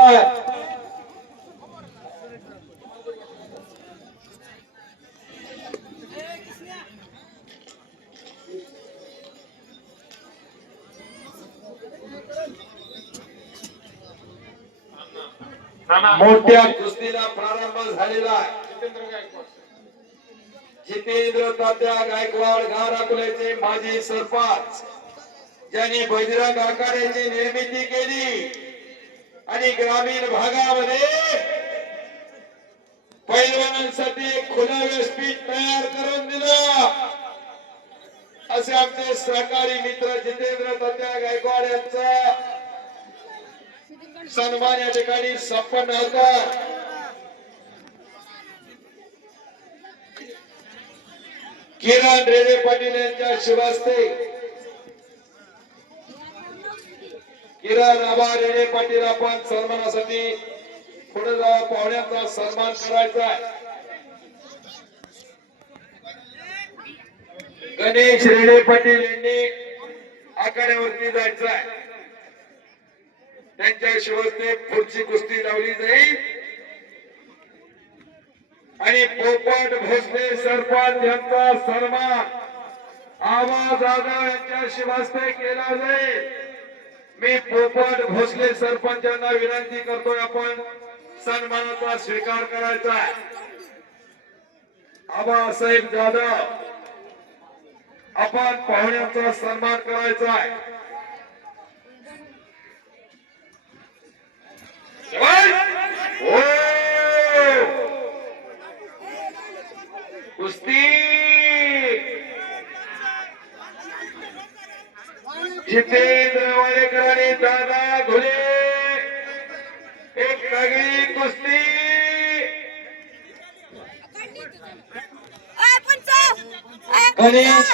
गायकवाड मोठ्या कुस्तीला प्रारंभ झालेला आहे। जितेंद्र तात्या गायकवाड गाव अकोल्याचे माजी सरपंच ज्यांनी बजरंग आखाड्याची निर्मिती केली आणि ग्रामीण भागामध्ये पैलवानांसाठी एक खुला व्यासपीठ तयार करून दिलं असे आमचे सहकारी मित्र जितेंद्र तात्या गायकवाड यांचा सन्मान या ठिकाणी संपन्न होता। किरण रेडे पाटील यांच्या शिवास्ते किरण आबा रेडे पाटील आपण सन्मानासाठी पुढे जावा पाहुण्यांचा सन्मान करायचा आहे। गणेश रेडे पाटील यांनी आखाड्यावरती जायचं आहे। त्यांच्या शिवस्ते पुढची कुस्ती लावली जाईल आणि पोपट भोसले सरपंच यांचा सन्मान आबा जाधव यांच्या शिवास्ते केला जाईल। मी पोपट भोसले सरपंचांना विनंती करतोय आपण सन्मानाचा स्वीकार करायचा आहे। आबासाहेब जाधव आपण पाहुण्यांचा सन्मान करायचा आहे। कुस्ती जितेंद्र वाडेकर आणि दादा घुले एक वेगळी कुस्ती गणेश